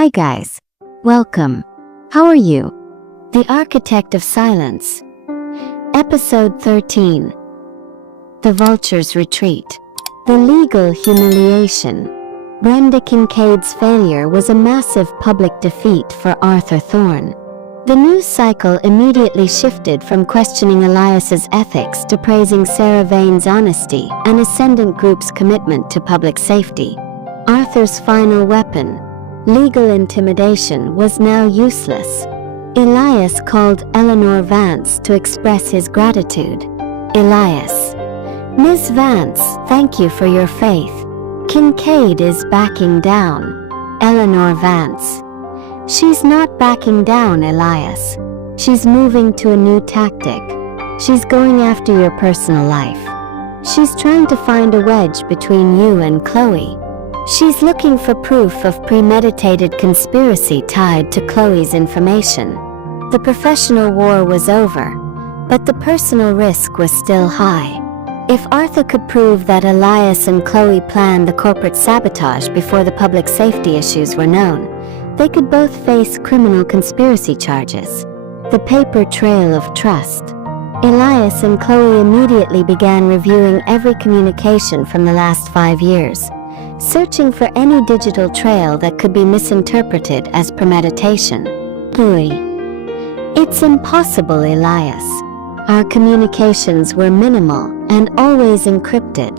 Hi guys. Welcome. How are you? The Architect of Silence. Episode 13. The Vultures Retreat. The legal humiliation. Brenda Kincaid's failure was a massive public defeat for Arthur Thorne. The news cycle immediately shifted from questioning Elias's ethics to praising Sarah Vane's honesty and Ascendant Group's commitment to public safety. Arthur's final weapon, legal intimidation, was now useless. Elias called Eleanor Vance to express his gratitude. Elias: Miss Vance, thank you for your faith. Kincaid is backing down. Eleanor Vance: She's not backing down, Elias. She's moving to a new tactic. She's going after your personal life. She's trying to find a wedge between you and Chloe. She's looking for proof of premeditated conspiracy tied to Chloe's information. The professional war was over, but the personal risk was still high. If Arthur could prove that Elias and Chloe planned the corporate sabotage before the public safety issues were known, they could both face criminal conspiracy charges. The paper trail of trust. Elias and Chloe immediately began reviewing every communication from the last 5 years, searching for any digital trail that could be misinterpreted as premeditation. Chloe: It's impossible, Elias. Our communications were minimal and always encrypted.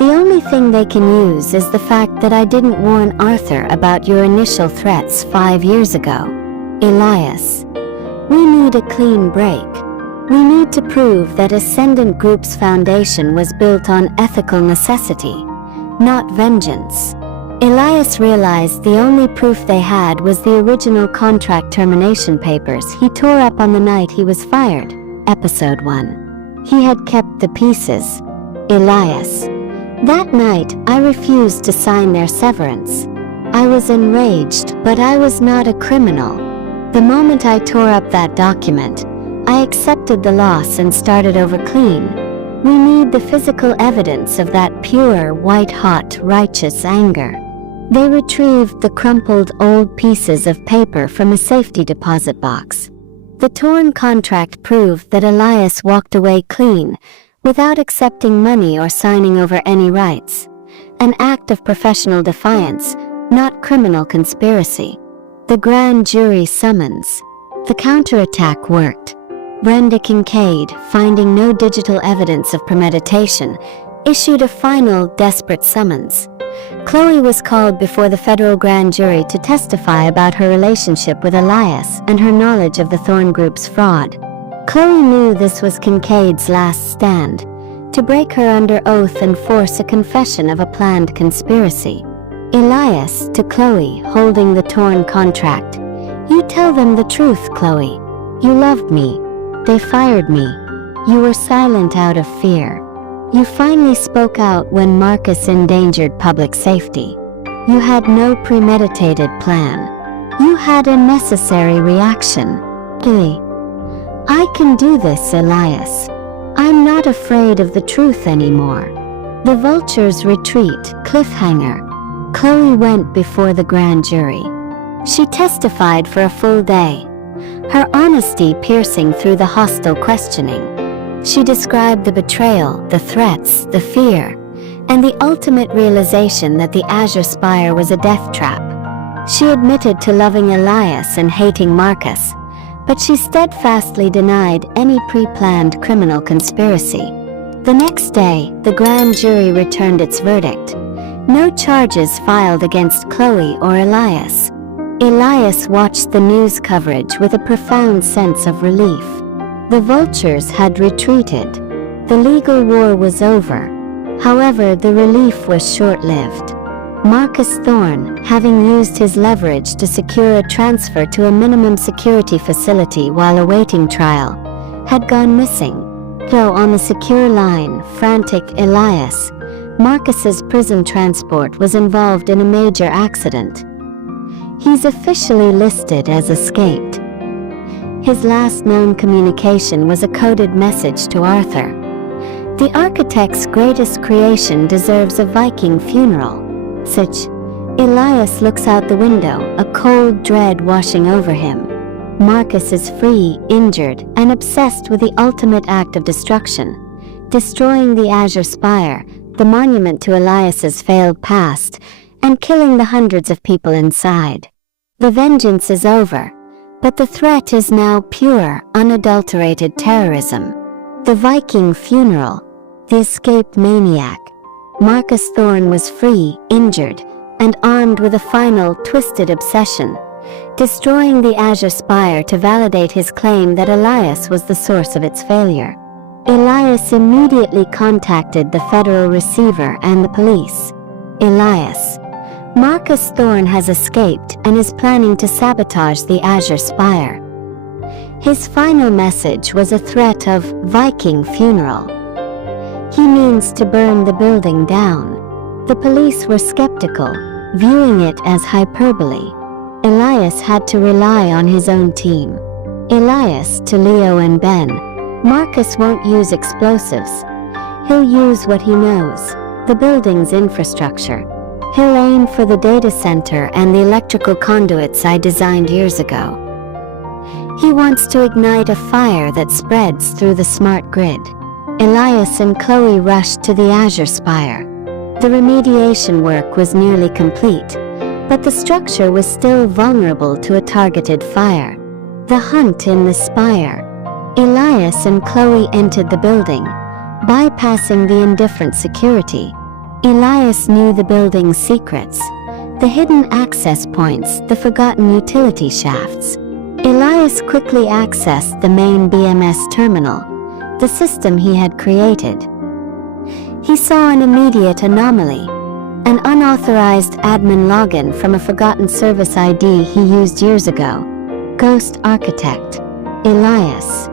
The only thing they can use is the fact that I didn't warn Arthur about your initial threats 5 years ago. Elias: We need a clean break. We need to prove that Ascendant Group's foundation was built on ethical necessity, not vengeance. Elias realized the only proof they had was the original contract termination papers he tore up on the night he was fired. Episode 1. He had kept the pieces. Elias: That night, I refused to sign their severance. I was enraged, but I was not a criminal. The moment I tore up that document, I accepted the loss and started over clean. We need the physical evidence of that pure, white-hot, righteous anger. They retrieved the crumpled old pieces of paper from a safety deposit box. The torn contract proved that Elias walked away clean, without accepting money or signing over any rights. An act of professional defiance, not criminal conspiracy. The grand jury summons. The counterattack worked. Brenda Kincaid, finding no digital evidence of premeditation, issued a final, desperate summons. Chloe was called before the federal grand jury to testify about her relationship with Elias and her knowledge of the Thorne Group's fraud. Chloe knew this was Kincaid's last stand, to break her under oath and force a confession of a planned conspiracy. Elias to Chloe, holding the torn contract: You tell them the truth, Chloe. You loved me. They fired me. You were silent out of fear. You finally spoke out when Marcus endangered public safety. You had no premeditated plan. You had a necessary reaction. I can do this, Elias. I'm not afraid of the truth anymore. The Vultures Retreat, cliffhanger. Chloe went before the grand jury. She testified for a full day, her honesty piercing through the hostile questioning. She described the betrayal, the threats, the fear, and the ultimate realization that the Azure Spire was a death trap. She admitted to loving Elias and hating Marcus, but she steadfastly denied any pre-planned criminal conspiracy. The next day, the grand jury returned its verdict. No charges filed against Chloe or Elias. Elias watched the news coverage with a profound sense of relief. The vultures had retreated. The legal war was over. However, the relief was short-lived. Marcus Thorne, having used his leverage to secure a transfer to a minimum security facility while awaiting trial, had gone missing. Though on the secure line, frantic Elias, Marcus's prison transport was involved in a major accident. He's officially listed as escaped. His last known communication was a coded message to Arthur. The architect's greatest creation deserves a Viking funeral. Such Elias looks out the window, a cold dread washing over him. Marcus is free, injured, and obsessed with the ultimate act of destruction, destroying the Azure Spire, the monument to Elias's failed past, and killing the hundreds of people inside. The vengeance is over, but the threat is now pure, unadulterated terrorism. The Viking funeral. The escaped maniac. Marcus Thorne was free, injured, and armed with a final, twisted obsession, destroying the Azure Spire to validate his claim that Elias was the source of its failure. Elias immediately contacted the federal receiver and the police. Elias. Marcus Thorne has escaped and is planning to sabotage the Azure Spire. His final message was a threat of Viking funeral. He means to burn the building down. The police were skeptical, viewing it as hyperbole. Elias had to rely on his own team. Elias to Leo and Ben. Marcus won't use explosives. He'll use what he knows, the building's infrastructure. He'll aim for the data center and the electrical conduits I designed years ago. He wants to ignite a fire that spreads through the smart grid. Elias and Chloe rushed to the Azure Spire. The remediation work was nearly complete, but the structure was still vulnerable to a targeted fire. The hunt in the spire. Elias and Chloe entered the building, bypassing the indifferent security. Elias knew the building's secrets, the hidden access points, the forgotten utility shafts. Elias quickly accessed the main BMS terminal, the system he had created. He saw an immediate anomaly, an unauthorized admin login from a forgotten service ID he used years ago. Ghost Architect. Elias.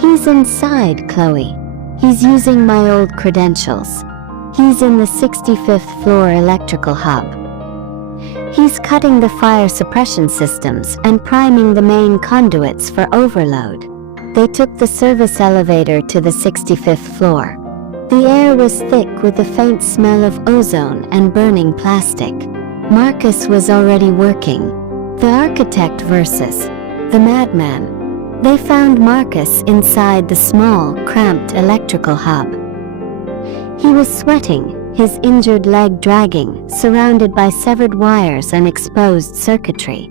He's inside, Chloe. He's using my old credentials. He's in the 65th floor electrical hub. He's cutting the fire suppression systems and priming the main conduits for overload. They took the service elevator to the 65th floor. The air was thick with the faint smell of ozone and burning plastic. Marcus was already working. The architect versus the madman. They found Marcus inside the small, cramped electrical hub. He was sweating, his injured leg dragging, surrounded by severed wires and exposed circuitry.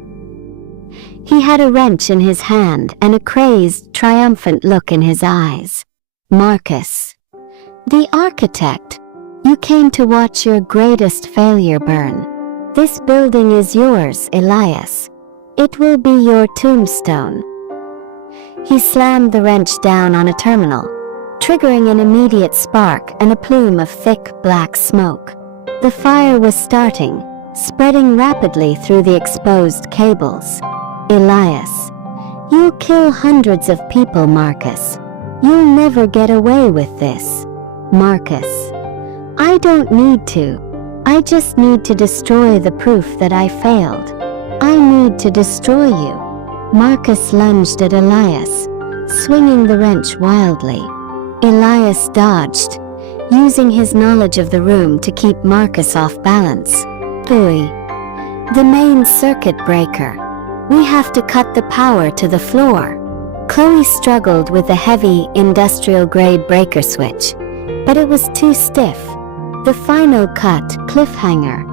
He had a wrench in his hand and a crazed, triumphant look in his eyes. Marcus. The architect. You came to watch your greatest failure burn. This building is yours, Elias. It will be your tombstone. He slammed the wrench down on a terminal, triggering an immediate spark and a plume of thick, black smoke. The fire was starting, spreading rapidly through the exposed cables. Elias. You'll kill hundreds of people, Marcus. You'll never get away with this. Marcus. I don't need to. I just need to destroy the proof that I failed. I need to destroy you. Marcus lunged at Elias, swinging the wrench wildly. Elias dodged, using his knowledge of the room to keep Marcus off balance. Boy. The main circuit breaker. We have to cut the power to the floor. Chloe struggled with the heavy, industrial-grade breaker switch, but it was too stiff. The final cut, cliffhanger.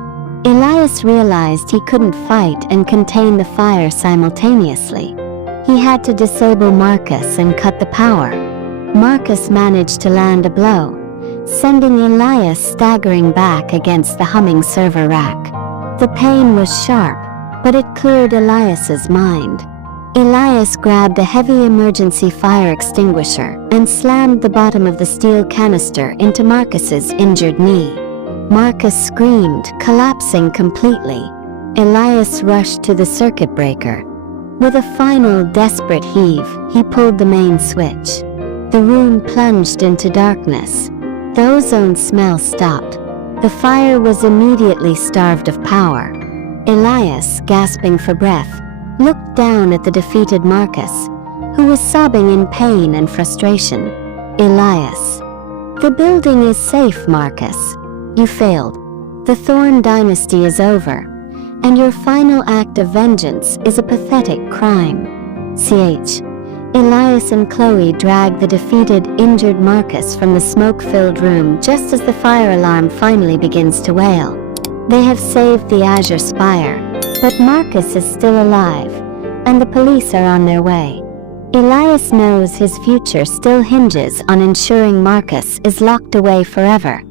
Elias realized he couldn't fight and contain the fire simultaneously. He had to disable Marcus and cut the power. Marcus managed to land a blow, sending Elias staggering back against the humming server rack. The pain was sharp, but it cleared Elias's mind. Elias grabbed a heavy emergency fire extinguisher and slammed the bottom of the steel canister into Marcus's injured knee. Marcus screamed, collapsing completely. Elias rushed to the circuit breaker. With a final desperate heave, he pulled the main switch. The room plunged into darkness. The ozone smell stopped. The fire was immediately starved of power. Elias, gasping for breath, looked down at the defeated Marcus, who was sobbing in pain and frustration. Elias. The building is safe, Marcus. You failed. The Thorne dynasty is over, and your final act of vengeance is a pathetic crime. CH. Elias and Chloe drag the defeated, injured Marcus from the smoke-filled room just as the fire alarm finally begins to wail. They have saved the Azure Spire, but Marcus is still alive, and the police are on their way. Elias knows his future still hinges on ensuring Marcus is locked away forever.